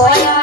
goyang